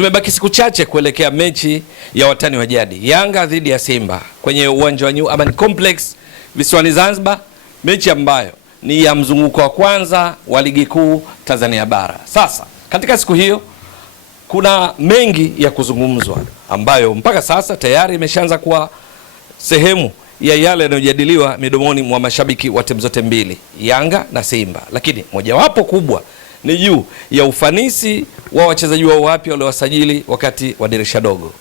Zimebaki siku chache kuelekea mechi ya watani wa jadi Yanga dhidi ya Simba kwenye uwanja wa New Amaan Complex visiwani Zanzibar, mechi ambayo ni ya mzunguko wa kwanza wa ligi kuu Tanzania bara. Sasa katika siku hiyo kuna mengi ya kuzungumzwa ambayo mpaka sasa tayari imeshaanza kuwa sehemu ya yale yanayojadiliwa midomoni mwa mashabiki wa timu zote mbili, Yanga na Simba. Lakini mojawapo kubwa ni juu ya ufanisi wa wachezaji wao wapya waliowasajili wakati wa dirisha dogo.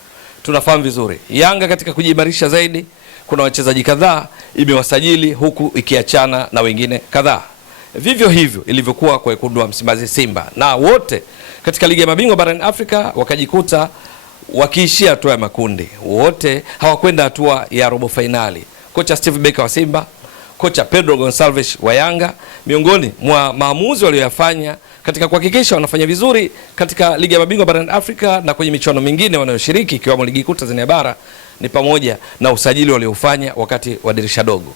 Tunafahamu vizuri Yanga katika kujiimarisha zaidi, kuna wachezaji kadhaa imewasajili huku ikiachana na wengine kadhaa. Vivyo hivyo ilivyokuwa kwa wekundu wa Msimbazi Simba, na wote katika ligi ya mabingwa barani Afrika wakajikuta wakiishia hatua ya makundi. Wote hawakwenda hatua ya robo finali. Kocha Steve Becker wa Simba, kocha Pedro Gonçalves wa Yanga, miongoni mwa maamuzi walioyafanya katika kuhakikisha wanafanya vizuri katika ligi ya mabingwa barani Afrika na kwenye michuano mingine wanayoshiriki ikiwemo ligi kuu Tanzania bara ni pamoja na usajili waliofanya wakati wa dirisha dogo.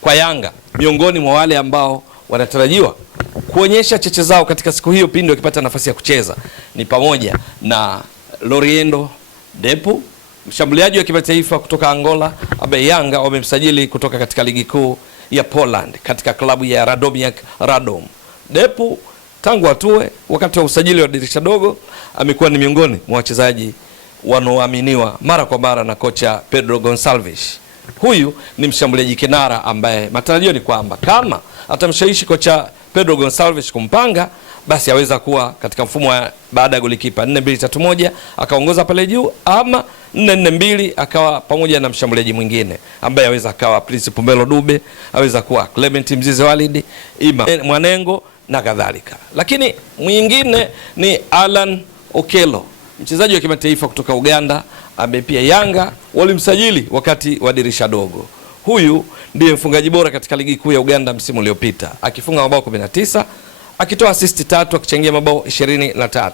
Kwa Yanga, miongoni mwa wale ambao wanatarajiwa kuonyesha cheche zao katika siku hiyo pindi wakipata nafasi ya kucheza ni pamoja na Loriendo Depu, mshambuliaji wa kimataifa kutoka Angola, ambaye Yanga wamemsajili kutoka katika ligi kuu ya Poland katika klabu ya Radomiak Radom. Depu tangu atue wakati wa usajili wa dirisha dogo amekuwa ni miongoni mwa wachezaji wanaoaminiwa mara kwa mara na kocha Pedro Gonçalves. Huyu ni mshambuliaji kinara ambaye matarajio ni kwamba kama atamshawishi kocha Pedro Gonçalves kumpanga, basi aweza kuwa katika mfumo wa baada ya golikipa 4-2-3-1 akaongoza pale juu, ama 4-4-2 akawa pamoja na mshambuliaji mwingine ambaye aweza akawa Prince Pumbelo Dube, aweza kuwa Clement Mzize Walidi, Ima Mwanengo na kadhalika. Lakini mwingine ni Alan Okello, mchezaji wa kimataifa kutoka Uganda ambaye pia Yanga walimsajili wakati wa dirisha dogo. Huyu ndiye mfungaji bora katika ligi kuu ya Uganda msimu uliopita, akifunga mabao 19, akitoa assist 3, akichangia mabao 23.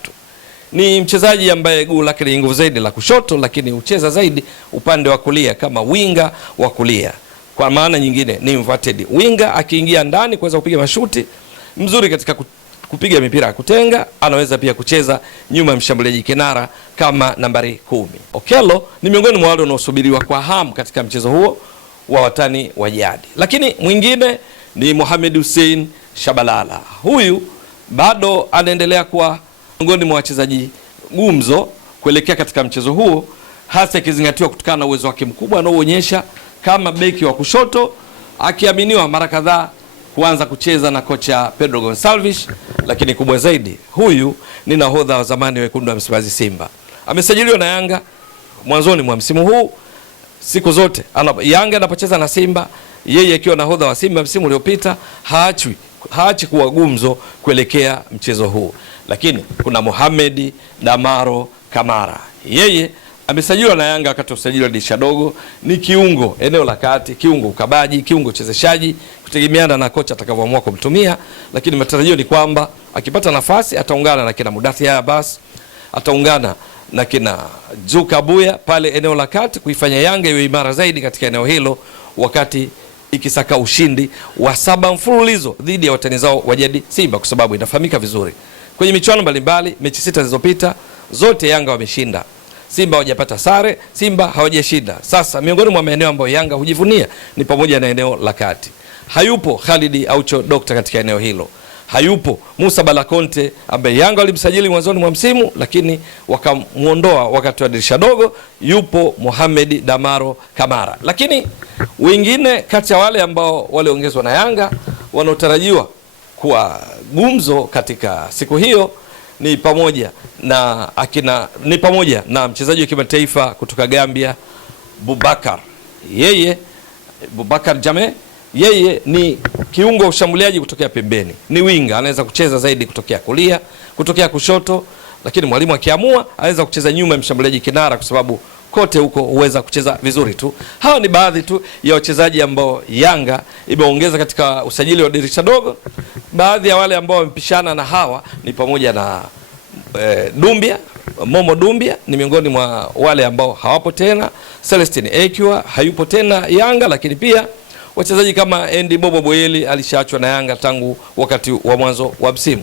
Ni mchezaji ambaye guu lake ni nguvu zaidi la kushoto, lakini hucheza zaidi upande wa kulia kama winga wa kulia. Kwa maana nyingine ni inverted winga, akiingia ndani kuweza kupiga mashuti mzuri katika kupiga mipira ya kutenga. Anaweza pia kucheza nyuma ya mshambuliaji kinara kama nambari 10. Okello ni miongoni mwa wale wanaosubiriwa kwa hamu katika mchezo huo wa watani wa jadi. Lakini mwingine ni Mohamed Hussein Shabalala. Huyu bado anaendelea kuwa miongoni mwa wachezaji gumzo kuelekea katika mchezo huo, hasa ikizingatiwa kutokana na uwezo wake mkubwa anaoonyesha kama beki wa kushoto, akiaminiwa mara kadhaa kuanza kucheza na kocha Pedro Gonçalves. Lakini kubwa zaidi, huyu ni nahodha wa zamani wa wekundu wa Msimbazi Simba. Amesajiliwa na Yanga mwanzoni mwa msimu huu. Siku zote Yanga anapocheza na Simba, yeye akiwa nahodha wa Simba msimu uliopita, haachi kuwa gumzo kuelekea mchezo huu. Lakini kuna Mohamed Damaro Kamara, yeye amesajiliwa na Yanga wakati wa usajili wa dirisha dogo. Ni kiungo eneo la kati, kiungo ukabaji, kiungo chezeshaji, kutegemeana na kocha atakavyoamua kumtumia. Lakini matarajio ni kwamba akipata nafasi ataungana na kina Mudathir Abbas, ataungana na kina Juka Buya pale eneo la kati, kuifanya Yanga iwe imara zaidi katika eneo hilo, wakati ikisaka ushindi wa 7 mfululizo dhidi ya watani zao wa jadi Simba, kwa sababu inafahamika vizuri kwenye michuano mbalimbali, mechi 6 zilizopita zote Yanga wameshinda, Simba hawajapata sare, Simba hawajashinda. Sasa miongoni mwa maeneo ambayo Yanga hujivunia ni pamoja na eneo la kati. Hayupo Khalid Aucho Dokta katika eneo hilo. Hayupo Musa Balakonte ambaye Yanga walimsajili mwanzoni mwa msimu lakini wakamuondoa wakati wa dirisha dogo. Yupo Mohamed Damaro Kamara. Lakini wengine kati ya wale ambao waliongezwa na Yanga wanaotarajiwa kuwa gumzo katika siku hiyo ni pamoja na mchezaji wa kimataifa kutoka Gambia Boubacar Jame. Yeye ni kiungo wa ushambuliaji kutokea pembeni, ni winga, anaweza kucheza zaidi kutokea kulia, kutokea kushoto, lakini mwalimu akiamua anaweza kucheza nyuma ya mshambuliaji kinara, kwa sababu kote huko huweza kucheza vizuri tu. Hawa ni baadhi tu ya wachezaji ambao Yanga imeongeza katika usajili wa dirisha dogo. Baadhi ya wale ambao wamepishana na hawa ni pamoja na Momo Dumbia ni miongoni mwa wale ambao hawapo tena. Celestine Ekwa hayupo tena Yanga, lakini pia wachezaji kama Andy Bobo Boyeli alishaachwa na Yanga tangu wakati wa mwanzo wa msimu.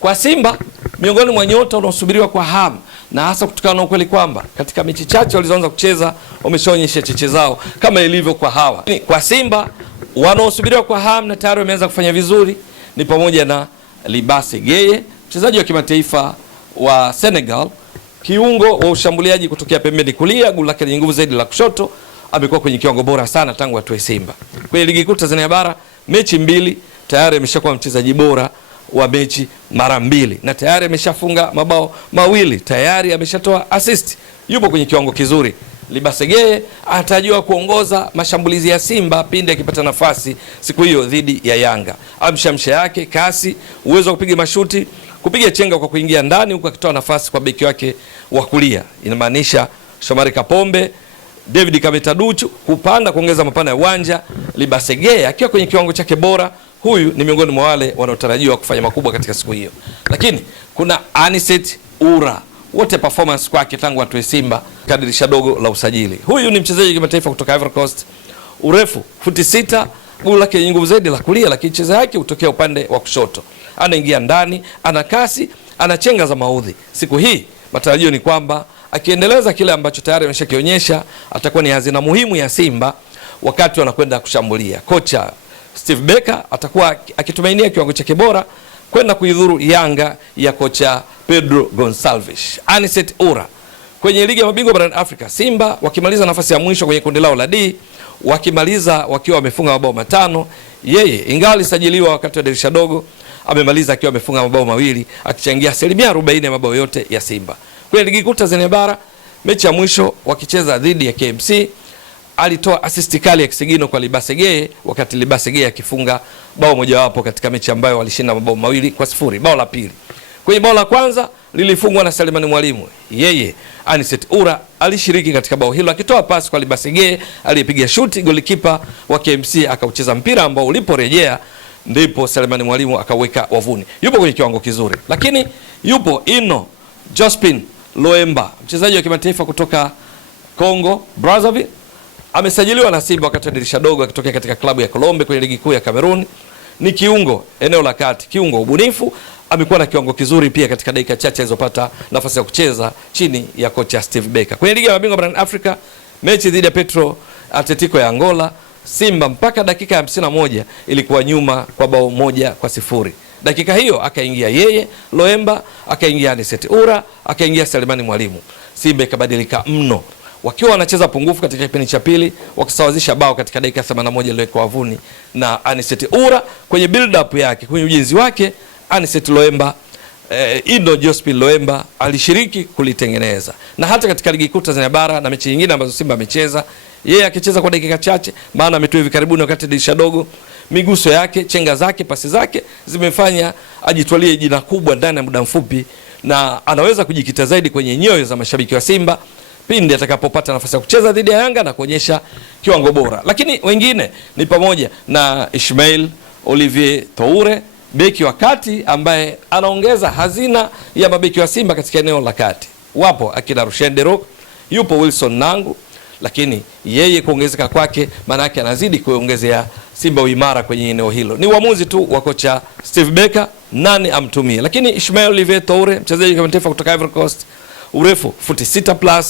Kwa Simba, miongoni mwa nyota wanaosubiriwa kwa hamu na hasa kutokana na ukweli kwamba katika mechi chache walizoanza kucheza wameshaonyesha cheche zao kama ilivyo kwa hawa. Kwa Simba wanaosubiriwa kwa hamu na tayari wameanza kufanya vizuri ni pamoja na Libase Geye, mchezaji wa kimataifa wa Senegal, kiungo wa ushambuliaji kutokea pembeni kulia, goli lake lenye nguvu zaidi la kushoto, amekuwa kwenye kiwango bora sana tangu atoe Simba. Kwenye ligi kuu Tanzania bara mechi 2 tayari ameshakuwa mchezaji bora wa mechi mara 2 na tayari ameshafunga mabao 2, tayari ameshatoa assist. Yupo kwenye kiwango kizuri. Libase Geye anatarajiwa kuongoza mashambulizi ya Simba pindi akipata nafasi siku hiyo dhidi ya Yanga. Amshamsha yake, kasi, uwezo wa kupiga mashuti, kupiga chenga kwa kuingia ndani huku akitoa nafasi kwa beki wake wa kulia. Inamaanisha Shomari Kapombe, David Kametaduchu kupanda kuongeza mapana ya uwanja. Libase Geye akiwa kwenye kiwango chake bora, huyu ni miongoni mwa wale wanaotarajiwa kufanya makubwa katika siku hiyo. Lakini kuna Aniset Ura, wote performance kwake tangu atoe Simba kadirisha dogo la usajili. Huyu ni mchezaji wa kimataifa kutoka Ivory Coast, urefu futi 6, goli lake lenye nguvu zaidi la kulia, lakini cheza yake hutokea upande wa kushoto. Anaingia ndani, ana kasi, ana chenga za maudhi. Siku hii matarajio ni kwamba akiendeleza kile ambacho tayari ameshakionyesha atakuwa ni hazina muhimu ya Simba wakati wanakwenda kushambulia. Kocha Steve Becker atakuwa akitumainia kiwango chake bora kwenda kuidhuru Yanga ya kocha Pedro Gonçalves. Aniset Ura kwenye ligi ya mabingwa barani Afrika, Simba wakimaliza nafasi ya mwisho kwenye kundi lao la D, wakimaliza wakiwa wamefunga mabao 5. Yeye ingawa alisajiliwa wakati wa dirisha dogo, amemaliza akiwa amefunga mabao 2, akichangia 40% ya mabao yote ya Simba. Kwenye ligi kuu Tanzania bara, mechi ya mwisho wakicheza dhidi ya KMC, alitoa assist kali ya kisigino kwa Libase Geye, wakati Libase Geye akifunga bao mojawapo katika mechi ambayo walishinda mabao 2-0. Bao la pili, kwenye bao la kwanza lilifungwa na Selemani Mwalimu. Yeye Aniset Ura alishiriki katika bao hilo akitoa pasi kwa Libase Geye aliyepiga shuti, golikipa wa KMC akaucheza mpira ambao uliporejea ndipo Selemani Mwalimu akaweka wavuni. Yupo kwenye kiwango kizuri. Lakini yupo Ino Jospin Loemba, mchezaji wa kimataifa kutoka Congo Brazzaville, amesajiliwa na Simba wakati wa dirisha dogo akitokea katika klabu ya Colombe kwenye ligi kuu ya Cameroon. Ni kiungo eneo la kati, kiungo ubunifu, amekuwa na kiwango kizuri pia katika dakika chache alizopata nafasi ya kucheza chini ya kocha Steve Becker. Kwenye ligi ya mabingwa barani Afrika, mechi dhidi ya Petro Atletico ya Angola, Simba mpaka dakika ya 51 ilikuwa nyuma kwa bao 1-0. Dakika hiyo akaingia yeye Loemba, akaingia Aniset Ura, akaingia Selemani Mwalimu. Simba ikabadilika mno, wakiwa wanacheza pungufu katika kipindi cha pili, wakisawazisha bao katika dakika 81 iliyowekwa wavuni na Aniset Ura. Kwenye build up yake, kwenye ujenzi wake, Aniset Loemba, Indo Jospin Loemba alishiriki kulitengeneza. Na hata katika ligi kuu Tanzania bara na mechi nyingine ambazo Simba amecheza, yeye akicheza kwa dakika chache, maana ametoa hivi karibuni wakati dirisha dogo, miguso yake, chenga zake, pasi zake zimefanya ajitwalie jina kubwa ndani ya muda mfupi, na anaweza kujikita zaidi kwenye nyoyo za mashabiki wa Simba pindi atakapopata nafasi ya kucheza dhidi ya Yanga na kuonyesha kiwango bora. Lakini wengine ni pamoja na Ismail Olivier Toure, beki wa kati ambaye anaongeza hazina ya mabeki wa Simba katika eneo la kati. Wapo akina Rushen Derok, yupo Wilson Nangu, lakini yeye kuongezeka kwake maana yake anazidi kuongezea Simba uimara kwenye eneo hilo. Ni uamuzi tu wa kocha Steve Becker nani amtumie. Lakini Ismail Olivier Toure, mchezaji wa kimataifa kutoka Ivory Coast, urefu futi 6+,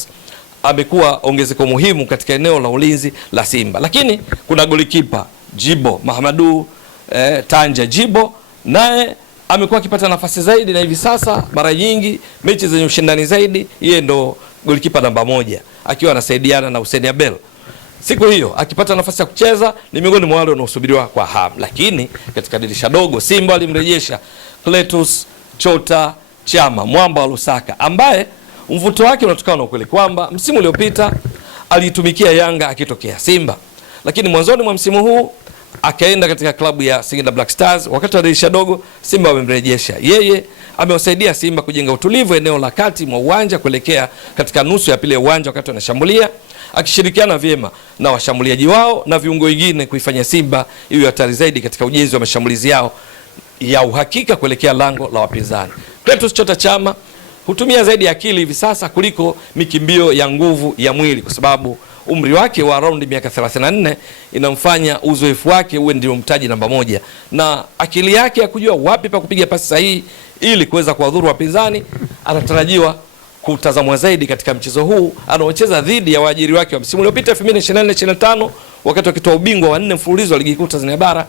amekuwa ongezeko muhimu katika eneo la ulinzi la Simba. Lakini kuna golikipa Jibo Mahamadou Tanja Jibo, naye amekuwa akipata nafasi zaidi, na hivi sasa mara nyingi mechi zenye ushindani zaidi yeye ndo golikipa namba 1 akiwa anasaidiana na Hussein Abel. Siku hiyo akipata nafasi ya kucheza ni miongoni mwa wale wanaosubiriwa kwa hamu. Lakini katika dirisha dogo Simba alimrejesha Cletus Chota Chama, mwamba wa Lusaka, ambaye mvuto wake unatokana na ukweli kwamba msimu uliopita alitumikia Yanga akitokea Simba, lakini mwanzoni mwa msimu huu akaenda katika klabu ya Singida Black Stars. Wakati wa dirisha dogo Simba wamemrejesha yeye, amewasaidia Simba kujenga utulivu eneo la kati mwa uwanja kuelekea katika nusu ya pili ya uwanja wakati wanashambulia, akishirikiana vyema na washambuliaji wao na viungo wengine kuifanya Simba iwe hatari zaidi katika ujenzi wa mashambulizi yao ya uhakika kuelekea lango la wapinzani. Cletus Chota Chama hutumia zaidi akili hivi sasa kuliko mikimbio ya nguvu ya mwili, kwa sababu umri wake wa around miaka 34 inamfanya uzoefu wake uwe ndio mtaji namba 1, na akili yake ya kujua wapi pa kupiga pasi sahihi ili kuweza kuwadhuru wapinzani anatarajiwa kutazamwa zaidi katika mchezo huu anaocheza dhidi ya waajiri wake wa msimu uliopita 2024-2025 wakati wakitoa ubingwa wa 4 mfululizo wa ligi kuu Tanzania bara.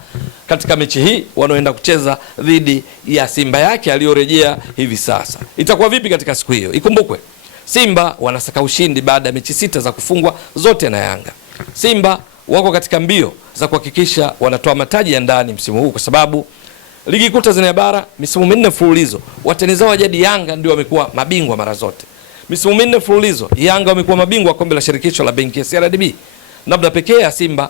Katika mechi hii wanaoenda kucheza dhidi ya Simba yake aliyorejea hivi sasa. Itakuwa vipi katika siku hiyo? Ikumbukwe Simba wanasaka ushindi baada ya mechi 6 za kufungwa zote na Yanga. Simba wako katika mbio za kuhakikisha wanatoa mataji ya ndani msimu huu, kwa sababu ligi kuu Tanzania bara misimu 4 mfululizo watani zao jadi Yanga ndio wamekuwa mabingwa mara zote. Misimu 4 mfululizo Yanga wamekuwa mabingwa wa kombe la shirikisho la benki ya CRDB. Namna pekee ya Simba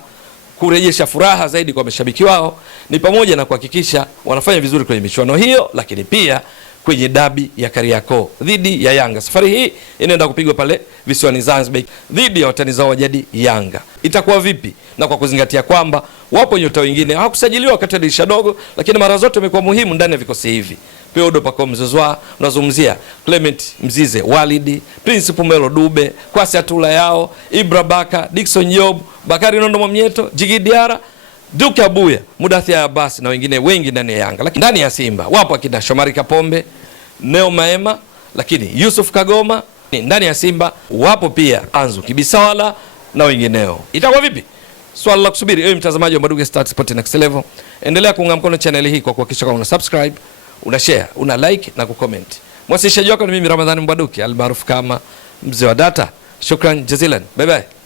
kurejesha furaha zaidi kwa mashabiki wao ni pamoja na kuhakikisha wanafanya vizuri kwenye michuano hiyo, lakini pia kwenye dabi ya Kariakoo dhidi ya Yanga. Safari hii inaenda kupigwa pale visiwani Zanzibar dhidi ya watani zao jadi Yanga. Itakuwa vipi? Na kwa kuzingatia kwamba wapo nyota wengine hawakusajiliwa wakati wa dirisha dogo, lakini mara zote wamekuwa muhimu ndani ya vikosi hivi. Peodo Pacome Zouzoua, unazungumzia Clement Mzize Walidi, Prince Pumelo Dube, Kwasi Atula Yao, Ibra Baka, Dickson Job, Bakari Nondo Mwamnyeto, Jigi Diara, Duke Abuya, Mudathia Abbas na wengine wengi ndani ya Yanga. Lakini ndani ya Simba wapo akina Shomari Kapombe, Neo Maema, lakini Yusuf Kagoma. Ndani ya Simba wapo pia Anzu Kibisawala na wengineo. Itakuwa vipi? Swala la kusubiri. Ewe mtazamaji wa Mbwaduke Stats Sport Next Level, endelea kuunga mkono channel hii kwa kuhakikisha kwamba una subscribe, una share, una like na kucomment. Mwasilishaji wako ni mimi Ramadhani Mbwaduke almaarufu kama Mzee wa Data. Shukran jazilan. Bye bye.